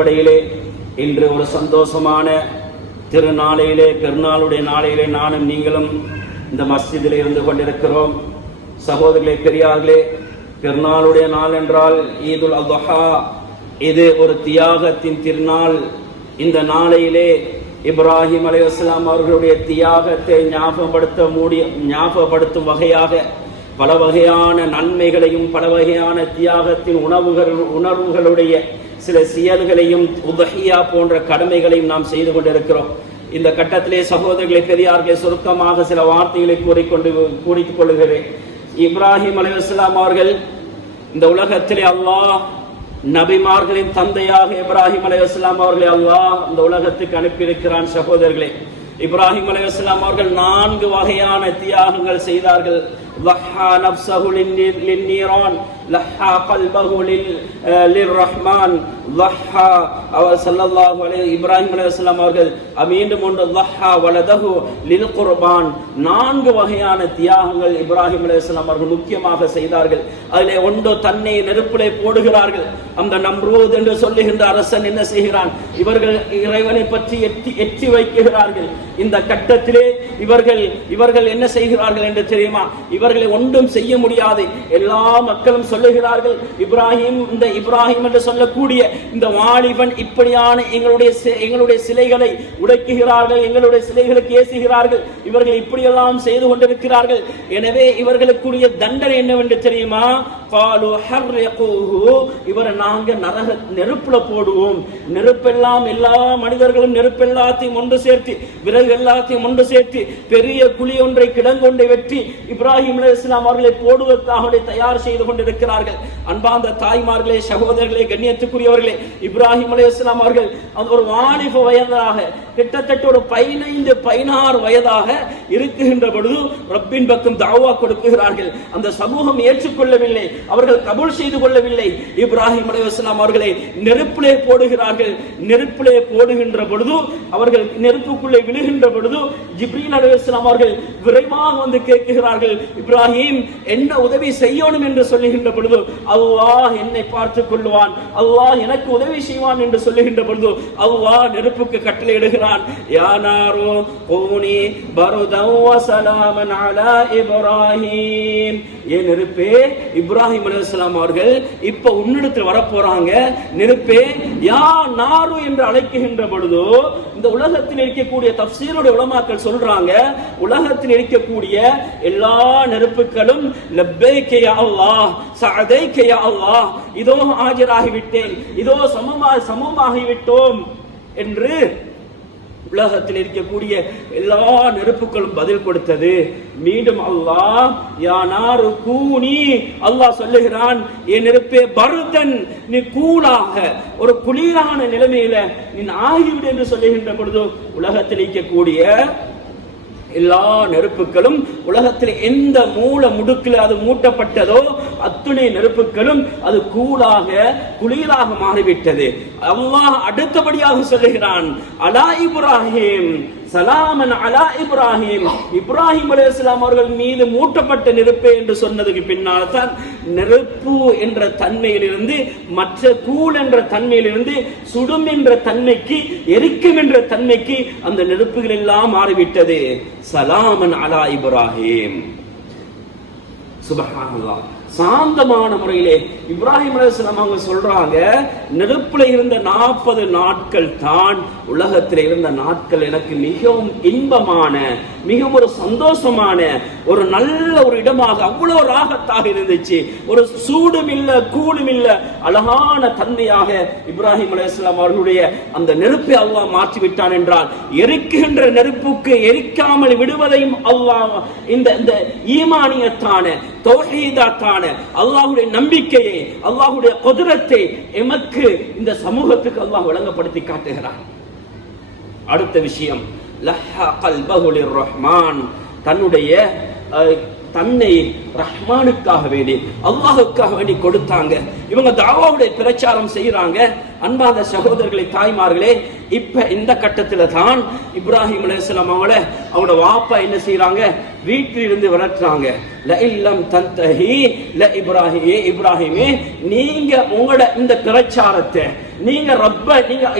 அடிப்படையிலே இன்று ஒரு சந்தோஷமான திருநாளையிலே, பெருநாளுடைய நாளையிலே நானும் நீங்களும் இந்த மஸ்ஜிதிலே இருந்து கொண்டிருக்கிறோம். சகோதரர்களே, பெரியார்களே, பெருநாளுடைய நாள் என்றால் ஈதுல் அத்ஹா, இது ஒரு தியாகத்தின் திருநாள். இந்த நாளையிலே இப்ராஹிம் அலைஹிஸ்ஸலாம் அவர்களுடைய தியாகத்தை ஞாபகப்படுத்தும் வகையாக பல வகையான நன்மைகளையும் பல வகையான தியாகத்தின் உணர்வுகளுடைய சில செயல்களையும் உதஹியா போன்ற கடமைகளையும் நாம் செய்து கொண்டிருக்கிறோம். இந்த கட்டத்திலே சகோதரர்களை, பெரியார்களே, சுருக்கமாக சில வார்த்தைகளை கூறிக் கொள்கிறேன். இப்ராஹிம் அலைஹிஸ்ஸலாம் அவர்கள் இந்த உலகத்திலே அல்லாஹ் நபிமார்களின் தந்தையாக இப்ராஹிம் அலைஹிஸ்ஸலாம் அவர்களை அல்லாஹ் இந்த உலகத்துக்கு அனுப்பியிருக்கிறான். சகோதரர்களே, இப்ராஹிம் அலைஹிஸ்ஸலாம் அவர்கள் 4 வகையான தியாகங்கள் செய்தார்கள். ضحى نفسه للنيران لحى قلبه للرحمن ضحى صلى الله عليه இப்ராஹிம் அலைஹிஸ்ஸலாம் அவர்கள் மீண்டும் ஒன்று ضحى ولده للقربان. 4 வகையான தியாகங்கள் இப்ராஹிம் அலைஹிஸ்ஸலாம் அவர்கள் முக்கியமாக செய்தார்கள். அதிலே ஒன்று, தன்னை நெருப்பிலே போடுகிறார்கள். அந்த நம்ரூத் என்று சொல்லுகின்ற அரசன் என்ன செய்கிறான்? இவர்கள் இறைவனை பற்றி எட்டி வைக்கிறார்கள். இந்த கட்டத்திலே இவர்கள் என்ன செய்கிறார்கள் என்று தெரியுமா? இவர்களை ஒன்றும் செய்ய முடியாது. எல்லா மக்களும் சொல்லுகிறார்கள், இப்ராஹிம் என்று சொல்லக்கூடிய இந்த வாலிபன் இப்படியான எங்களுடைய சிலைகளை உடைக்குகிறார்கள், எங்களுடைய சிலைகளுக்கு ஏசுகிறார்கள், இவர்கள் இப்படியெல்லாம் செய்து கொண்டிருக்கிறார்கள். எனவே இவர்களுக்குரிய தண்டனை என்னவென்று தெரியுமா? இவரை நாங்க நெருப்புல போடுவோம். நெருப்பெல்லாம் எல்லா மனிதர்களும் நெருப்பெல்லாத்தையும் ஒன்று சேர்த்து, விறகு எல்லாத்தையும் ஒன்று சேர்த்து பெரிய குழி ஒன்றை கிடங்கொண்டை வெற்றி இப்ராஹிம் அலைஹிஸ்ஸலாம் அவர்களை போடுவதற்காக தயார் செய்து கொண்டிருக்கிறார்கள். அன்பார்ந்த தாய்மார்களே, சகோதரர்களே, கண்ணியத்துக்குரியவர்களே, இப்ராஹிம் அலைஹிஸ்ஸலாம் அவர்கள் ஒரு வாலிப வயதாக, கிட்டத்தட்ட ஒரு 15-16 வயதாக இருக்குகின்ற பொழுது ரப்பின் பக்கம் தஅவா கொடுக்கிறார்கள். அந்த சமூகம் ஏற்றுக்கொள்ளவில்லை, அவர்கள் கபூல் செய்து கொள்ளவில்லை. இப்ராஹிம் அலைஹிஸ்ஸலாம் அவர்களை நெருப்பிலே போடுகிறார்கள். நெருப்பிலே போடுகின்ற பொழுது, அவர்கள் நெருப்புக்குள்ளே விழுகின்ற பொழுது ஜிப்ரீல் அலைஹிஸ்ஸலாம் அவர்கள் விரைவாக வந்து கேட்கிறார்கள், இப்ராஹிம் என்ன உதவி செய்யணும் என்று சொல்லுகின்ற பொழுது, அல்லாஹ் என்னை பார்த்துக் கொள்வான், அல்லாஹ் எனக்கு உதவி செய்வான் என்று சொல்லுகின்ற பொழுது அல்லாஹ் நெருப்புக்கு கட்டளையிடுகிறான், யா நாரு கூனி பர்தன் வ ஸலாமன் அலா இப்ராஹிம். ஏன் நெருப்பே, இப்ராஹிம் அலைஹிஸ்ஸலாம் அவர்கள் இப்ப உன்னிடத்தில் வர போறாங்க. நெருப்பே, யா நாரு என்று அழைக்கின்ற பொழுது இந்த உலகத்தில் இருக்கக்கூடிய தஃப்சீருடைய உலமாக்கள் சொல்றாங்க, உலகத்தில் இருக்கக்கூடிய எல்லா நெருப்புகளும் லப்பைக யா அல்லாஹ், சஅதைக யா அல்லாஹ், இதோ ஆஜராகிவிட்டேன், இதோ சமமாகிவிட்டோம் என்று உலகத்தில் இருக்கக்கூடிய எல்லா நெருப்புகளும் பதில் கொடுத்தது. மீண்டும் அல்லாஹ் யா நாரு கூனி, அல்லாஹ் சொல்லுகிறான், என் நெருப்பே பர்தன், நீ கூலாக ஒரு குளிரான நிலைமையில நீ ஆகிவிடு என்று சொல்லுகின்ற பொழுது உலகத்தில் இருக்கக்கூடிய எல்லா நெருப்புகளும், உலகத்தில் எந்த மூல முடுக்கில் அது மூட்டப்பட்டதோ அத்துணை நெருப்புகளும் அது கூலாக குளிராக மாறிவிட்டது. அல்லாஹ் அடுத்தபடியாக சொல்லுகிறான், அலா இப்ராஹிம் சலாமன் அலா இப்ராஹிம். இப்ராஹிம் அலைஹிஸ்ஸலாம் அவர்கள் மீது மூட்டப்பட்ட நெருப்பே என்று சொன்னதுக்கு பின்னால் தான் நெருப்பு என்ற தன்மையிலிருந்து மற்ற கூல் என்ற தன்மையிலிருந்து சுடும் என்ற தன்மைக்கு, எரிக்கும் என்ற தன்மைக்கு அந்த நெருப்புகள் எல்லாம் மாறிவிட்டது. சலாமன் அலா இப்ராஹிம். சுப்ஹானல்லாஹ். சாந்தமான முறையிலே இப்ராஹிம் அலைஹிஸ்ஸலாம் அவங்க சொல்றாங்க, நெருப்புல இருந்த 40 நாட்கள் தான் உலகத்தில் இருந்த நாட்கள் எனக்கு மிகவும் இன்பமான, மிகவும் ஒரு சந்தோஷமான, ஒரு நல்ல ஒரு இடமாக, அவ்வளவு ராகத்தாக இருந்துச்சு. ஒரு சூடும் இல்ல, கூடும் இல்ல, அழகான தன்மையாக இப்ராஹிம் அலைஹிஸ்ஸலாம் அவர்களுடைய அந்த நெருப்பை அல்லாஹ் மாற்றி விட்டான் என்றால், எரிக்கின்ற நெருப்புக்கு எரிக்காமல் விடுவதையும் அல்லாஹ் இந்த ஈமானியத்தான தௌஹீதாத்தான அல்லாஹ்வுடைய நம்பிக்கையை, அல்லாஹ்வுடைய குத்ரத்தை எமக்கு இந்த சமூகத்துக்கு அல்லாஹ் வழங்கப்படுத்தி காட்டுகிறான். அடுத்த விஷயம், லஹா கல்பஹு லிர்ரஹ்மான், தன்னுடைய தன்னை ரஹ்மானுக்காக வேண்டி, அல்லாஹுக்காக வேண்டி கொடுத்தாங்க. இவங்க தாவாவுடைய பிரச்சாரம் செய்யறாங்க. அன்பாத சகோதரர்களை, தாய்மார்களே, இப்ப இந்த கட்டத்துல தான் இப்ராஹிம் அலைஹிஸ்ஸலாம் அவங்கள அவங்களோட வாப்பா என்ன செய்யறாங்க, வீட்டில் இருந்து வளர்த்துறாங்க. லஇல்லம் தன்தஹி இப்ராஹிமே, நீங்க உங்களோட இந்த பிரச்சாரத்தை நீங்க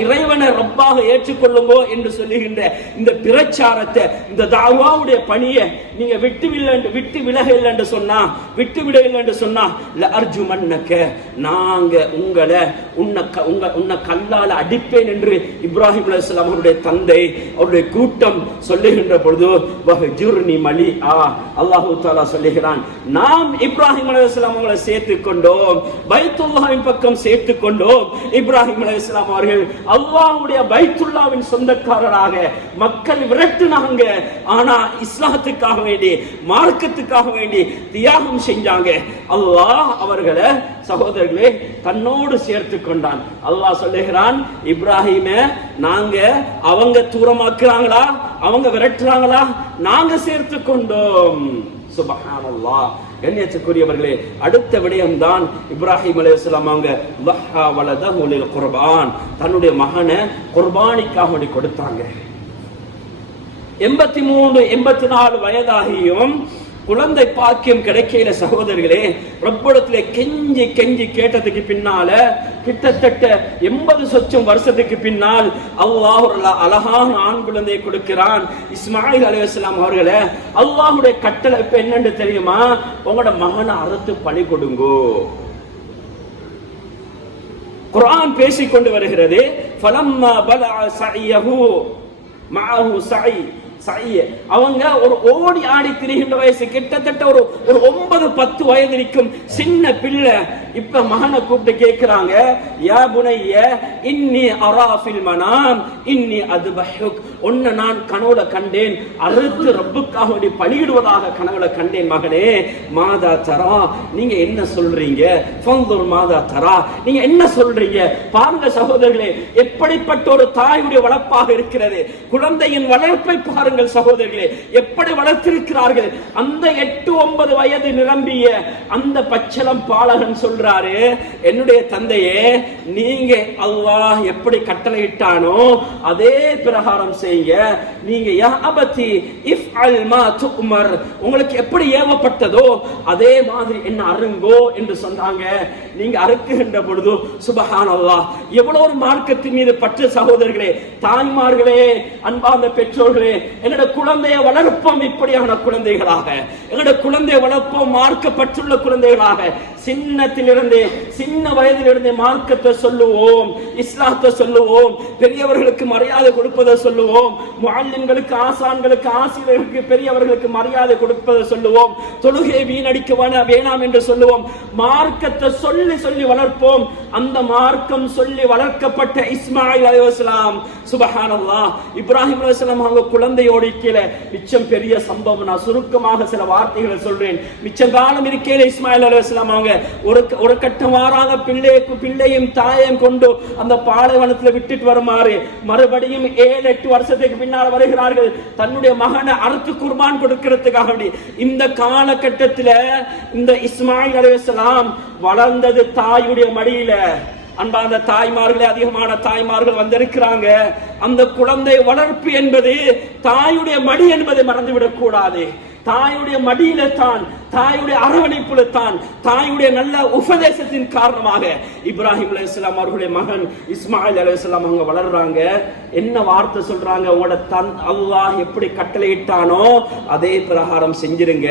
இறைவனை ரப்பாக ஏற்றுக்கொள்ளுங்கோ என்று சொல்லுகின்ற இந்த பிரச்சாரத்தை, இந்த தாவாவுடைய பணியை நீங்க விட்டு விலக இல்லை என்று சொன்னா, விட்டு விட இல்லை என்று சொன்னா, லஅர்ஜுமன்னக, நாங்க உன்னை கல்லால அடிப்பேன் என்று இப்ராஹிம் அலைஹிஸ்ஸலாம் அவருடைய தந்தை, அவருடைய கூட்டம் சொல்லுகின்ற பொழுது, வஹ்ஜுர்னி மலிஆ, அல்லாஹ் தஆலா சொல்லுகிறான், நாம் இப்ராஹிம் அலைஹிஸ்ஸலாம் அவங்களை சேர்த்துக் கொண்டோம், பைத்துல்லாஹ்வின் பக்கம் சேர்த்துக் கொண்டோம். இப்ராஹிம் அலைஹிஸ்ஸலாம் அவர்கள் அல்லாஹ்வுடைய பைத்துல்லாஹ்வின் சொந்தக்காரராக மக்கள் விரட்டுனாங்க. ஆனா இஸ்லாத்துக்காக வேண்டி, மார்க்கத்துக்காக வேண்டி தியாகம் செஞ்சாங்க. அல்லாஹ் அவர்களை சகோதரர்களே தன்னோடு சேர்த்து கொண்டான். அல்லாஹ் சொல்லுகிறான், இப்ராஹிமை நாங்க அவங்க தூரமாக்குறாங்களா, அவங்க விரட்டுறாங்களா, நாங்க சேர்த்து கொண்டோம். சுப்ஹானல்லாஹ். கண்ணியத்துக்குரியவர்களே, அடுத்த விடயம்தான் இப்ராஹிம் அலைஹிஸ்ஸலாம் அவங்க வஹா வலதஹு லில் குர்பான், தன்னுடைய மகனை குர்பானிக்காக கொடுத்தாங்க. 83 84 வயதாகியும் குழந்தை பாக்கியம் கிடைக்கல. சகோதரர்களே, ரப்பிடத்திலே கெஞ்சி கெஞ்சி கேட்டதுக்கு பின்னால கிட்டத்தட்ட 80 வருஷத்துக்கு பின்னால் அல்லாஹ் ஒரு அழகான ஆண் குழந்தையை கொடுக்கிறான். இஸ்மாயில் அலைஹிஸ்ஸலாம் அவர்களே, அல்லாஹ்வுடைய கட்டளை இப்ப என்னன்னு தெரியுமா, உங்களோட மகனை அறுத்து பலி கொடுங்கோ. குர்ஆன் பேசிக்கொண்டு வருகிறது, ஃபலம்மா பலஅ ஸஅயஹு மஅஹு அவங்க ஒரு ஓடி ஆடி திரிகின்ற வயசு, கிட்டத்தட்ட ஒரு 9-10 வயது இருக்கும் சின்ன பிள்ளை. இப்ப மகனை கூப்பிட்டு கேட்கிறாங்க, யா புனைய இன்னி அரா ஃபில் மனாம் இன்னி அதுபஹுக், உன்னை நான் கனவுல கண்டேன், அறுத்து ரப்புக்காக வேண்டி பலியிடுவதாக கனவுல கண்டேன் மகனே. மாதா தரா, நீங்க என்ன சொல்றீங்க? ஃபன்துர் மாதா தரா, நீங்க என்ன சொல்றீங்க? பாருங்க சகோதரர்களே, எப்படிப்பட்ட ஒரு தாயுடைய வளர்ப்பாக இருக்கிறது. குழந்தையின் வளர்ப்பை பாருங்கள் சகோதரர்களே, எப்படி வளர்த்திருக்கிறார்கள். அந்த 8-9 வயது நிரம்பிய அந்த பச்சளம் பாலகன் சொல்றாரு, என்னுடைய தந்தையே, நீங்க அல்லாஹ் எப்படி கட்டளையிட்டானோ அதே பிரகாரம் செய்யுங்க. நீங்க யா அபதி இஃப்அல் மா துஅமர், உங்களுக்கு எப்படி ஏவப்பட்டதோ அதே மாதிரி என்ன அருங்கோ என்று சொன்னாங்க. நீங்க அறுக்குகின்ற பொழுது சுப்ஹானல்லாஹ், எவ்வளவு ஒரு மார்க்கத்தின் மீது பற்று சகோதரர்களே, தாய்மார்களே, அன்பார்ந்த பெற்றோர்களே, என்னோட குழந்தைய வளர்ப்போம் இப்படியான குழந்தைகளாக, என்னோட குழந்தைய வளர்ப்போம் மார்க்கப்பட்டுள்ள குழந்தைகளாக. சின்ன வயதிலிருந்தே மார்க்கத்தை சொல்லுவோம், இஸ்லாத்தை சொல்லுவோம், பெரியவர்களுக்கு மரியாதை கொடுப்பதை சொல்லுவோம், முஅல்லிம்களுக்கு, ஆசான்களுக்கு, ஆசிரியர்களுக்கு, பெரியவர்களுக்கு மரியாதை கொடுப்பதை சொல்லுவோம், தொழுகையை வீணடிக்க வேணாம் என்று சொல்லுவோம். மார்க்கத்தை சொல்லி சொல்லி வளர்ப்போம். அந்த மார்க்கம் சொல்லி வளர்க்கப்பட்ட இஸ்மாயில் அலைஹிஸ்ஸலாம், சுப்ஹானல்லாஹ், இப்ராஹிம் அலைஹிஸ்ஸலாம் அவங்க குழந்தையோடு கீழே மிச்சம் பெரிய சம்பவம். நான் சுருக்கமாக சில வார்த்தைகளை சொல்றேன். மிச்ச காலம் இருக்கையில இஸ்மாயில் அலைஹிஸ்ஸலாம் அவங்க ஒரு கட்டம் வாராங்க, பிள்ளையும் தாயையும் கொண்டு அந்த பாலைவனத்தில் விட்டுட்டு வருமாறு. மறுபடியும் 7-8 வருஷத்துக்கு பின்னால் வருகிறார்கள், தன்னுடைய மகனை அறுத்து குர்பான் கொடுக்கிறதுக்காக. இந்த காலகட்டத்தில் இந்த இஸ்மாயில் அலைஹிஸ்ஸலாம் வளர்ந்தது தாயுடைய மடியில. அன்பார்ந்த தாய்மார்களே, அதிகமான தாய்மார்கள் வந்திருக்கிறாங்க. அந்த குழந்தை வளர்ப்பு என்பது தாயுடைய மடி என்பதை மறந்துவிடக் கூடாது. தாயுடைய மடியில தான், தாயுடைய அரவணைப்புல தான், தாயுடைய நல்ல உபதேசத்தின் காரணமாக இப்ராஹிம் அலைஹிஸ்ஸலாம் அவர்களுடைய மகன் இஸ்மாயில் அலைஹிஸ்ஸலாம் அவங்க வளர்றாங்க. என்ன வார்த்தை சொல்றாங்க? உங்களோட அல்லாஹ் எப்படி கட்டளையிட்டானோ அதே பிரகாரம் செஞ்சிருங்க.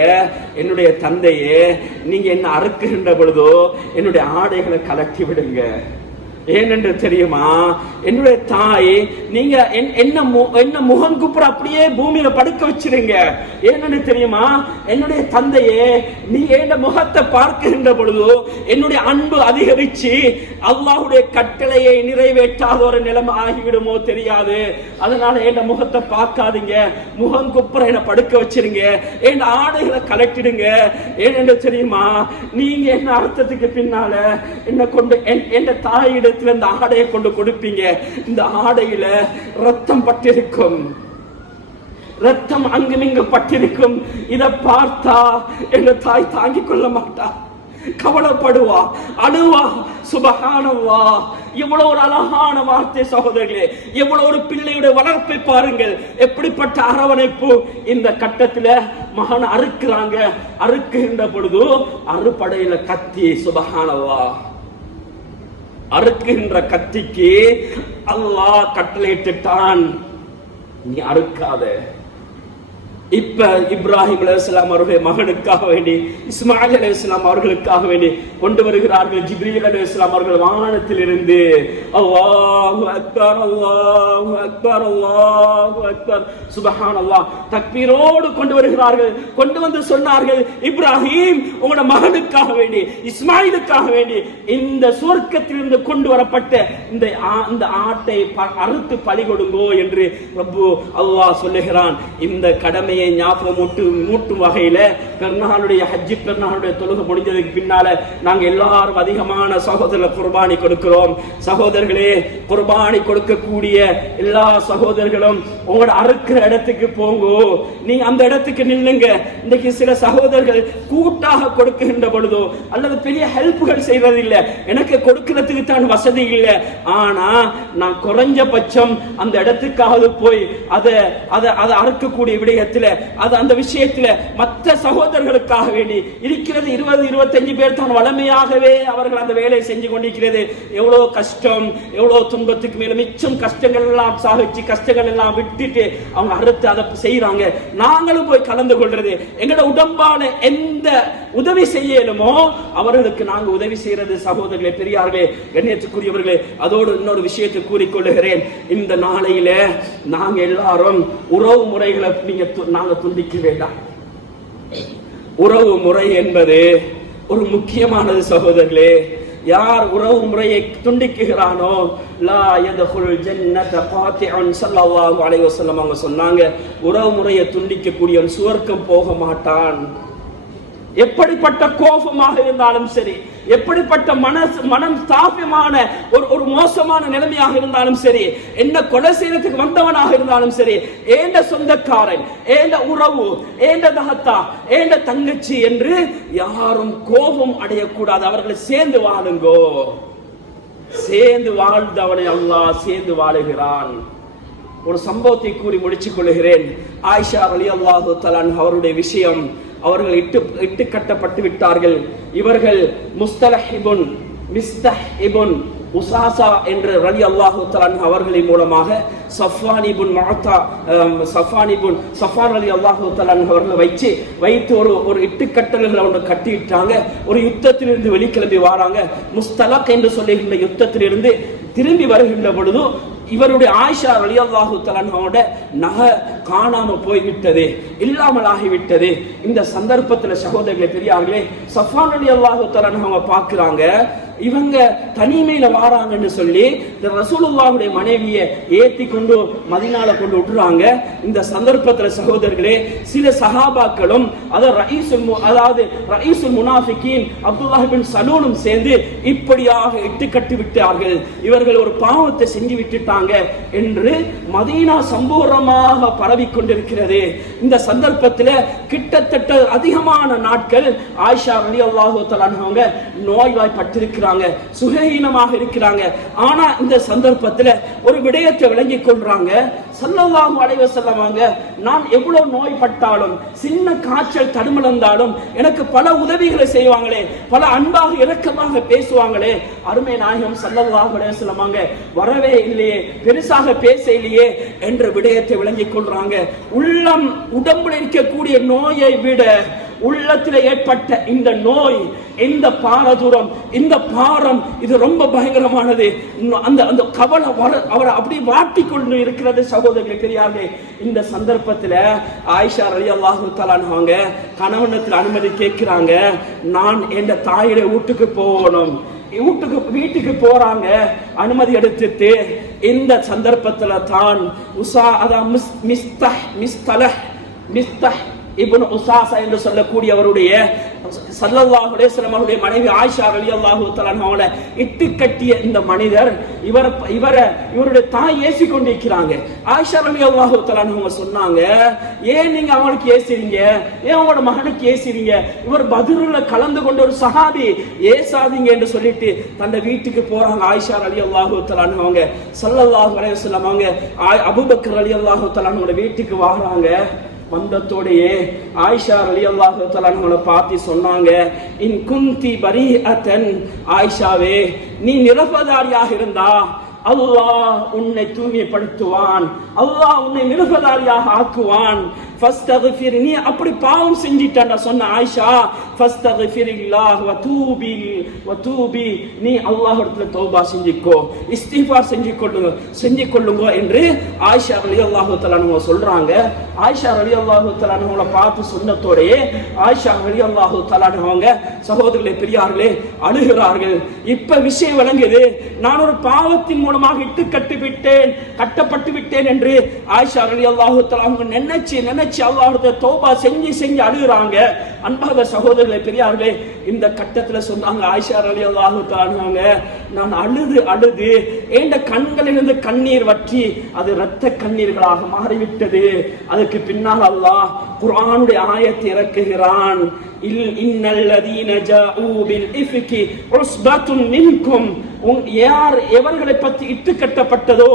என்னுடைய தந்தையே, நீங்க என்ன அறுக்குகின்ற பொழுதோ என்னுடைய ஆடைகளை கலட்டி விடுங்க. ஏனென்று தெரியுமா, என்னுடைய தாய், நீங்க என்ன முகம் குப்புற அப்படியே பூமியில படுக்க வச்சிருங்க. ஏனென்று தெரியுமா, என்னுடைய தந்தையே, நீ என் முகத்தை பார்க்கின்ற பொழுது என்னுடைய அன்பு அதிகரிச்சு அல்லாஹ்வுடைய கட்டளையை நிறைவேற்றாத ஒரு நிலைமை ஆகிவிடுமோ தெரியாது. அதனால என் முகத்தை பார்க்காதீங்க, முகம் குப்புற என்ன படுக்க வச்சிருங்க, என் ஆடைகளை கலட்டிடுங்க. ஏனென்று தெரியுமா, நீங்க என்ன அர்த்தத்துக்கு பின்னால என்ன கொண்டு என் தாயிட இந்த ஆடையை கொண்டு கொடுப்பீங்க. இந்த ஆடையில ரத்தம் பட்டிருக்கும். ரத்தம் அங்குமிங்கு பட்டிருக்கும். இதை பார்த்தா எங்க தாய் தாங்கிக் கொள்ள மாட்டா, கவலைப்படுவா, அழுவா. சுபஹானல்லாஹ், எவ்வளவு ஒரு அழகான வார்த்தை சகோதரர்களே. எவ்வளவு ஒரு பிள்ளையுடைய வளர்ப்பை பாருங்கள், எப்படிப்பட்ட அரவணைப்பு. இந்த கட்டத்துல மகன் அறுக்கிறாங்க. அறுக்குகின்ற பொழுது அறுபடையில கத்தி. சுபஹானல்லாஹ், அறுக்குகின்ற கத்திக்கு அல்லாஹ் கட்டளையிட்டுட்டான், நீ அறுக்காத. இப்ப இப்ராஹிம் அலைஹிஸ்ஸலாம் அவருடைய மகனுக்காக வேண்டி, இஸ்மாயில் அலைஹிஸ்ஸலாம் அவர்களுக்காக வேண்டி கொண்டு வருகிறார்கள். ஜிப்ரீல் அலைஹிஸ்ஸலாம் அவர்கள் வானத்தில் இருந்து அல்லாஹு அக்பர் அல்லாஹு அக்பர் அல்லாஹு அக்பர் சுப்ஹானல்லாஹ் தக்பீரோடு கொண்டு வருகிறார்கள். கொண்டு வந்து சொன்னார்கள், இப்ராஹிம் உங்களோட மகனுக்காக வேண்டி, இஸ்மாயிலுக்காக வேண்டி இந்த சுவர்க்கத்திலிருந்து கொண்டு வரப்பட்ட இந்த ஆட்டை அறுத்து பலி கொடுங்கோ என்று ரப்பு அல்லாஹ் சொல்லுகிறான். இந்த கடமை ஞாபகம் மூட்டும் வகையில பெருநாளுடைய ஹஜ்ஜி பெருநாளுடைய தொழுகை முடிஞ்சதுக்கு பின்னால நாங்க எல்லாரும் அதிகமான சகோதரர் குர்பானி கொடுக்கிறோம். சகோதரர்களே, குர்பானி கொடுக்கக்கூடிய எல்லா சகோதரர்களும் உங்களோட அறுக்கிற இடத்துக்கு போங்கோ, நீங்க அந்த இடத்துக்கு நில்லுங்க. இன்னைக்கு சில சகோதரர்கள் கூட்டாக கொடுக்கின்ற பொழுதோ அல்லது பெரிய ஹெல்ப்புகள் செய்வதில்லை, எனக்கு கொடுக்கிறதுக்கு தான் வசதி இல்லை, ஆனா நான் குறைஞ்சபட்சம் அந்த இடத்துக்காவது போய் அதை அறுக்கக்கூடிய விடயத்தில் அது அந்த விஷயத்துல மற்ற சகோதரர்களுக்காக வேண்டி இருக்கிறது 20-25 பேர் தான் வளமையாகவே அவர்கள் அந்த வேலையை செஞ்சு கொண்டிருக்கிறது. எவ்வளவு கஷ்டம், எவ்வளவு துன்பத்துக்கு மேல மிச்சம் கஷ்டங்கள் எல்லாம் சாகிச்சு, கஷ்டங்கள் எல்லாம் விட்டுட்டு அவங்க அறுத்து அதை செய்யறாங்க. நாங்களும் போய் கலந்து கொள்றது, எங்களோட உடம்பான எந்த உதவி செய்யலுமோ அவர்களுக்கு நாங்க உதவி செய்யறது. சகோதரர்களே, பெரியார்களே, கண்ணியத்துக்குரியவர்களே, அதோடு இன்னொரு விஷயத்தை கூறிக்கொள்ளுகிறேன். இந்த நாளையில நாங்க எல்லாரும் உறவு முறைகளை நாங்க துண்டிக்க வேண்டாம். உறவு முறை என்பது ஒரு முக்கியமானது சகோதரர்களே. யார் உறவு முறையை துண்டிக்குகிறானோ லா யதுல் ஜன்னத காத்திஉன் ஸல்லல்லாஹு அலைஹி வஸல்லம் அவங்க சொன்னாங்க, உறவு முறையை துண்டிக்கக்கூடியவன் சுவர்க்கம் போக மாட்டான். எப்படிப்பட்ட கோபமாக இருந்தாலும் சரி, எப்படிப்பட்ட மனம் தாபியமான ஒரு மோசமான நிலைமையாக இருந்தாலும் சரி, என்ன கொலை செய்யறதுக்கு வந்தவனாக இருந்தாலும் சரி, ஏண்ட சொந்தக்காரன், ஏண்ட உறவு, ஏண்ட தகத்தா, ஏண்ட தங்கச்சி என்று யாரும் கோபம் அடையக்கூடாது. அவர்களை சேர்ந்து வாழுங்கோ. சேர்ந்து வாழ்ந்தவனை அல்லாஹ் சேர்ந்து வாழுகிறான். ஒரு சம்பவத்தை கூறி முடிச்சுக் கொள்கிறேன். ஆயிஷா ரலியல்லாஹு தஆலா அவருடைய விஷயம், அவர்கள் இட்டு கட்டப்பட்டு விட்டார்கள். இவர்கள் முஸ்தலஹிபுன் மிஸ்தஹ் இப்னு உசாசா என்ற ரலியல்லாஹு தஆலா அவர்களின் மூலமாக சஃப்வான் ரலியல்லாஹு தஆலா அவர்களை வைத்து ஒரு இட்டுக்கட்டல்களை ஒன்று கட்டிவிட்டாங்க. ஒரு யுத்தத்திலிருந்து வெளிக்கிளம்பி வராங்க. முஸ்தலக் என்று சொல்லுகின்ற யுத்தத்திலிருந்து திரும்பி வருகின்ற பொழுது இவருடைய ஆயிஷா ரலியல்லாஹு தஆலாவோட நகை காணாம போய்விட்டது, இல்லாமல் ஆகிவிட்டது. இந்த சந்தர்ப்பத்தில் சகோதரர்களே, பெரியார்களே, சஃப்வான் ரலியல்லாஹு தஆலா அவங்க பார்க்கிறாங்க, இவங்க தனிமையில வாராங்கன்னு சொல்லி ரசூலுல்லாஹுடைய மனைவியை ஏத்தி கொண்டு மதீனால கொண்டு விட்டுறாங்க. இந்த சந்தர்ப்பத்தில் சகோதரர்களே, சில சஹாபாக்களும் அதாவது ரயீசுல் முனாஃபிகீன் அப்துல்லாஹ் பின் சலூலும் சேர்ந்து இப்படியாக இட்டு கட்டி விட்டார்கள், இவர்கள் ஒரு பாவத்தை செஞ்சு விட்டுட்டாங்க என்று மதீனா சம்பூர்ணமாக பரவி கொண்டிருக்கிறது. இந்த சந்தர்ப்பத்தில் கிட்டத்தட்ட அதிகமான நாட்கள் ஆயிஷா ரலியல்லாஹு தஆலா அவங்க நோய்வாய்ப்பட்டிருக்கிறாங்க, சுகஹீனமாக இருக்கிறாங்க. ஆனா இந்த சந்தர்ப்பத்தில் ஒரு விடயத்தை விளங்கிக் கொள்றாங்க. ஸல்லல்லாஹு அலைஹி வஸல்லம், நான் எவ்வளவு நோய்பட்டாலும், சின்ன காய்ச்சல் தடுமலர்ந்தாலும் எனக்கு பல உதவிகளை செய்வாங்களே, பல அன்பாக இரக்கமாக பேசுவாங்களே, அருமை நாயகம் ஸல்லல்லாஹு அலைஹி வஸல்லம் வரவே இல்லையே, பெருசாக பேச இல்லையே என்ற விடயத்தை விளங்கிக் கொள்றாங்க. உள்ளம் உடம்புல இருக்கக்கூடிய நோயை விட உள்ளத்தில் ஏற்பட்ட இந்த நோய், இந்த பாரதூரம், இந்த பாரம், இது ரொம்ப பயங்கரமானது. அந்த கவலை அவரை அப்படி வாட்டிக்கொண்டு இருக்கிறது. சகோதரர்களே, பெரியார்களே, இந்த சந்தர்ப்பத்தில் ஆயிஷா ரலியல்லாஹு தஆலா அவங்க கணவனத்தில் அனுமதி கேட்கிறாங்க. நான் என் தாயுடைய வீட்டுக்கு போகணும். வீட்டுக்கு போறாங்க, அனுமதி எடுத்துட்டு. இந்த சந்தர்ப்பத்தில் தான் மிஸ்தஹ் இப்னு உசாசா என்று சொல்லக்கூடிய அவருடைய ஸல்லல்லாஹு அலைஹி வஸல்லம் அவருடைய மனைவி ஆயிஷா ரலியல்லாஹு தஆலா அவங்கள இட்டு கட்டிய இந்த மனிதர் இவருடைய தாய் ஏசி கொண்டிருக்கிறாங்க. ஆயிஷா ரலியல்லாஹு தஆலா அவங்க சொன்னாங்க, ஏன் நீங்க அவங்களுக்கு ஏசிறீங்க, ஏன் உங்களோட மகனுக்கு ஏசிறீங்க, இவர் பத்ருல கலந்து கொண்ட ஒரு சஹாபி, ஏசாதீங்க என்று சொல்லிட்டு தன்னை வீட்டுக்கு போறாங்க. ஆயிஷா ரலியல்லாஹு தஆலா அவங்க ஸல்லல்லாஹு அலைஹி வஸல்லம் அவங்க அபூபக்கர் ரலியல்லாஹு தஆலா அவங்க வீட்டுக்கு வராங்க. வந்தத்தோடையே ஆயிஷா ரலியல்லாஹு தஆலா அவங்கள பார்த்து சொன்னாங்க, இன் குந்தி பரீஅத்தன், ஆயிஷாவே நீ நிரபராதியாக இருந்தா அல்லாஹ் உன்னை தூய்மைப்படுத்துவான், அல்லாஹ் உன்னை நிரபராதியாக ஆக்குவான். ஃபஸ்தக்ஃபிர், நீ அப்படி பாவம் செஞ்சிட்டா சொன்ன ஆயிஷா, ஃபஸ்தக்ஃபிரில்லாஹ் வதூபி, நீ அல்லாஹ்விடத்துல தௌபா செஞ்சிக்கோ, இஸ்திக்ஃபார் செஞ்சிக்கொள்ளுங்க என்று ஆயிஷா ரலியல்லாஹு தஆலா அவங்க சொல்றாங்க. ஆயிஷா ரலியல்லாஹு தஆலா அவங்கள பார்த்து சொன்னதோடே ஆயிஷா ரலியல்லாஹு தஆலா அவங்க சகோதரர்களே பெரியார்களே அழுகிறார்கள். இப்ப விஷயம் விளங்குது, நான் ஒரு பாவத்தின் மூலமாக இட்டு கட்டப்பட்டு விட்டேன் என்று ஆயிஷா ரலியல்லாஹு தஆலா அவங்க நினைச்சு அல்லாஹ்விட தௌபா செஞ்சு அழுகிறாங்க. அன்பாக சகோதரர்களே பெரியார்களே, இந்த கட்டத்துல சொன்னாங்க ஆயிஷா ரலியல்லாஹு தஆலா, நான் அழுது ஏண்ட கண்களிலிருந்து கண்ணீர் வற்றி அது இரத்த கண்ணீர்களாக மாறிவிட்டது. அதுக்கு பின்னால் அல்லாஹ் குர்ஆனுடைய ஆயத்தை இறக்குகிறான், இன்னல்லதீன ஜாஊ பில் இஃப்கி உஸ்பத்துன் மின்கும், யார் எவர்களை பற்றி இட்டு கட்டப்பட்டதோ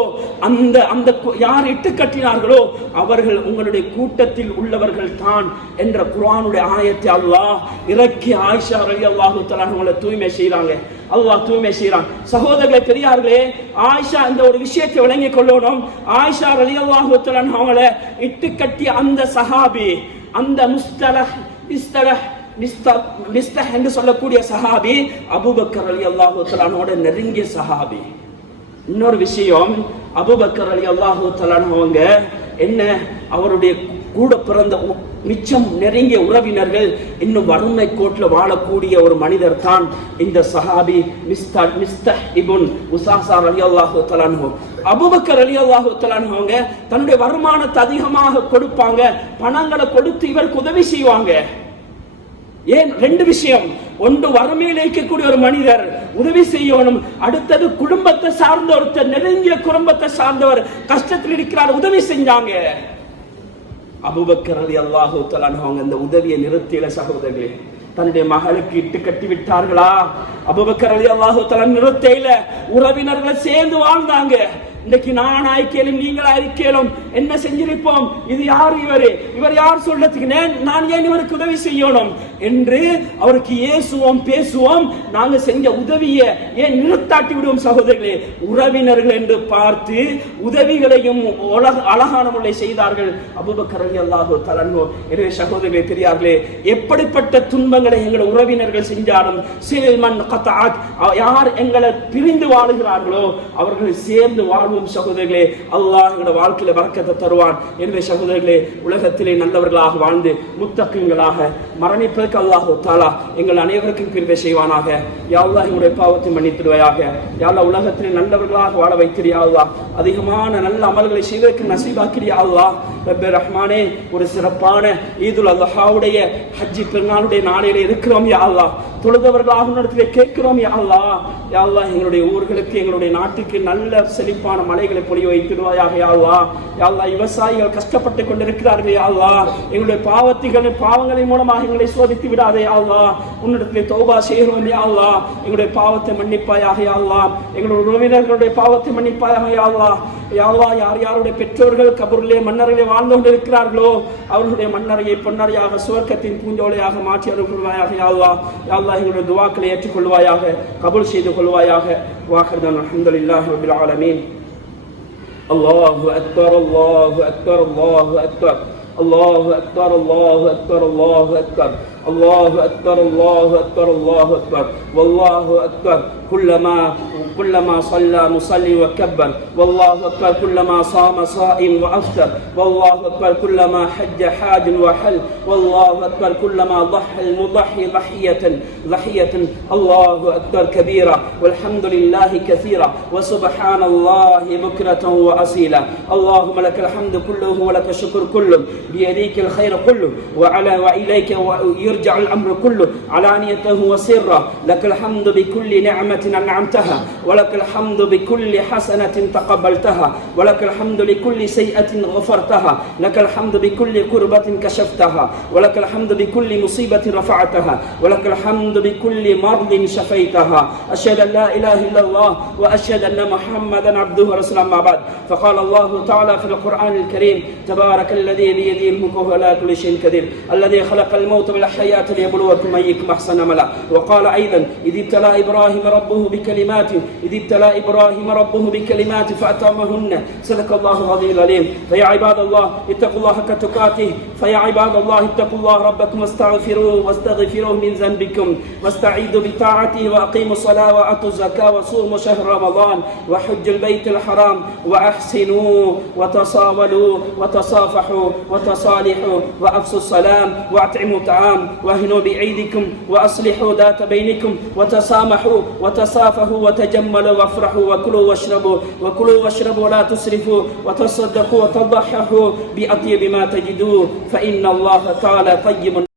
அந்த யார் இட்டு கட்டினார்களோ அவர்கள் உங்களுடைய கூட்டத்தில் உள்ளவர்கள் தான் என்ற குர்ஆனுடைய ஆயத்தை அல்லாஹ் இறக்கி ஆயிஷா ரலியல்லாஹு தஆலா அவங்களை தூய்மை செய்றாங்க. அல்லாஹ் தூய்மை செய்றான். சகோதரர்களே பெரியார்களே, ஆயிஷா இந்த ஒரு விஷயத்தை விளங்கிக் கொள்ளணும். ஆயிஷா ரலியல்லாஹு தஆலா அவங்களை இட்டு கட்டிய அந்த சஹாபி, அந்த முஸ்தலஹ் என்று சொல்லக்கூடிய சஹாபி அபூபக்கர் ரலியல்லாஹு தஆலாவோட நெருங்கிய சஹாபி. இன்னொரு விஷயம், அபூபக்கர் ரலியல்லாஹு தஆலா அவங்க என்ன, அவருடைய கூட பிறந்த மிச்சம் நெருங்கிய உறவினர்கள் இன்னும் வறுமை கோட்டில் வாழக்கூடிய ஒரு மனிதர் தான் இந்த சஹாபி மிஸ்தஹ் இப்னு உசாசா ரலியல்லாஹு தஆலா. அபூபக்கர் ரலியல்லாஹு தஆலா அவங்க தன்னுடைய வருமானத்தை அதிகமாக கொடுப்பாங்க, பணங்களை கொடுத்து இவருக்கு உதவி செய்வாங்க. ஏன்? ரெண்டு விஷயம், ஒன்று வறுமையில் இருக்கக்கூடிய ஒரு மனிதர் உதவி செய்யணும், அடுத்தது குடும்பத்தை சார்ந்த ஒருத்தர், நெருங்கிய குடும்பத்தை சார்ந்தவர் கஷ்டத்தில் இருக்கிறார், உதவி செஞ்சாங்க. அபூபக்கர் ரலியல்லாஹு தஆலா அவங்க இந்த உதவியை நிறுத்திய சகோதரர்களே, தன்னுடைய மகளுக்கு இட்டு கட்டி விட்டார்களா? அபூபக்கர் ரலியல்லாஹு தஆலா நிறுத்தையில உறவினர்களை சேர்ந்து வாழ்ந்தாங்க. இன்னைக்கு நான் ஆய்க்கேலும் நீங்கள் ஆய்க்கேலும் என்ன செஞ்சிருப்போம், இது யார் இவர் யார் சொல்றதுக்கு நான் ஏன் இவருக்கு உதவி செய்யணும் என்று அவருக்கு ஏசுவோம் பேசுவோம். நாங்க செஞ்ச உதவியை ஏன் நிறுத்தாட்டி விடுவோம் சகோதரர்களே? உறவினர்கள் என்று பார்த்து உதவிகளையும் அழகான முறை செய்தார்கள் அபூபக்கர் ரலியல்லாஹு தஆலா. எனவே சகோதரர்களே பெரியார்களே, எப்படிப்பட்ட துன்பங்களை எங்கள் உறவினர்கள் செஞ்சாலும் சில்மன் கத்அத், யார் எங்களை பிரிந்து வாழுகிறார்களோ அவர்கள் சேர்ந்து வாழ் சகோதரர்களே, அல்லாஹ் எங்களுடைய வாழ்க்கையில பரக்கத்தை தருவான். எனவே சகோதரர்களே, உலகத்திலே நல்லவர்களாக வாழ்ந்து முத்தகங்களாக மரணிப்பதற்கு அல்லாஹ் தஆலா எங்கள் அனைவருக்கும் கிருபை செய்வானாக. யா அல்லாஹ் எங்களுடைய பாவத்தை மன்னித்திடுவாயாக. யா அல்லாஹ் உலகத்திலே நல்லவர்களாக வாழ வைத்தியா அல்லாஹ், அதிகமான நல்ல அமல்களை செய்வதற்கு நசீபாக்கிறியா அல்லாஹ். ரப்பே ரஹ்மானே, ஒரு சிறப்பான ஈதுல் அல்ஹாவுடைய ஹஜ்ஜி பெருநாளுடைய நாளையில இருக்கிறோம் யா அல்லாஹ், தொழுதவர்களாக இடத்திலே கேட்கிறோம் யா அல்லாஹ். யா அல்லாஹ் எங்களுடைய ஊர்களுக்கு எங்களுடைய நாட்டுக்கு நல்ல செழிப்பான மலைகளை பொழிய வைத்திடுவாயாக யா அல்லாஹ். யா அல்லாஹ் விவசாயிகள் கஷ்டப்பட்டு கொண்டிருக்கிறார்கள் யா அல்லாஹ், எங்களுடைய பாவங்களின் மூலமாக எங்களை சோதித்து விடாதே யா அல்லாஹ். உன்னிடத்திலே தௌபா செய்கிறோம் யா அல்லாஹ், எங்களுடைய பாவத்தை மன்னிப்பாயாக யா அல்லாஹ், எங்களுடைய உறவினர்களுடைய பாவத்தை மன்னிப்பாயாக யா அல்லாஹ். யா அல்லாஹ், யார் யாருடைய பெற்றோர்கள் கபரிலே மன்னர்களே வாழ்ந்து கொண்டிருக்கிறார்களோ அவர்களுடைய மன்னரையை பொன்னரையாக சுவர்க்கத்தின் பூஞ்சோலையாக மாற்றி அருள்வாயாக யா அல்லாஹ். யா அல்லாஹ் எங்களுடைய துஆக்களை ஏற்றுக்கொள்வாயாக, கபூல் செய்து கொள்வாயாக. வாஹிர்தான் அல்ஹம்துலில்லாஹி ரப்பில் ஆலமீன். அல்லாஹு அக்பர் அல்லாஹு அக்பர் அல்லாஹு அக்பர் அல்லாஹு அக்பர் அல்லாஹு அக்பர் அல்லாஹு அக்பர் அல்லாஹு அக்பர் அல்லாஹு அக்பர் அல்லாஹு அக்பர் வல்லாஹு அக்பர். குல்லமா كلما صلى مصلي وكبر، والله أكبر كلما صام صائم وأفطر، والله أكبر كلما حج حاج وحل، والله أكبر كلما ضحى المضحي ضحية، الله أكبر كبيرا والحمد لله كثيرا وسبحان الله بكرة وأصيلا. اللهم لك الحمد كله ولك الشكر كله، بيديك الخير كله وإليك يرجع الأمر كله علانيته وسره. لك الحمد بكل نعمة أنعمتها، ولك الحمد بكل حسنة تقبلتها، ولك الحمد لكل سيئة غفرتها، لك الحمد بكل كربة كشفتها، ولك الحمد بكل مصيبة رفعتها، ولك الحمد بكل مرض شفيتها. أشهد أن لا إله إلا الله وأشهد أن محمدا عبده ورسوله. أما بعد، فقال الله تعالى في القرآن الكريم: تبارك الذي بيده الملك وهو على كل شيء قدير، الذي خلق الموت والحياة ليبلوكم أيكم أحسن عملا. وقال أيضا: إذ ابتلى إبراهيم ربه بكلمات فأتمهن. صدق الله العظيم العليم. فيا عباد الله اتقوا الله حق تقاته، فيا عباد الله اتقوا الله ربكم واستغفروه من ذنبكم، واستعيذوا بطاعته، وأقيموا الصلاة وآتوا الزكاة وصوموا شهر رمضان وحج البيت الحرام وأحسنوا وتصاولوا وتصافحوا وتصالحوا وأفشوا السلام وأطعموا الطعام واهنوا بعيدكم وأصلحوا ذات بينكم وتسامحوا وتصافحوا وتجملوا وافرحوا وكلوا واشربوا ولا تسرفوا وتصدقوا وتضحكوا بأطيب ما تجدوه، فإن الله تعالى طيب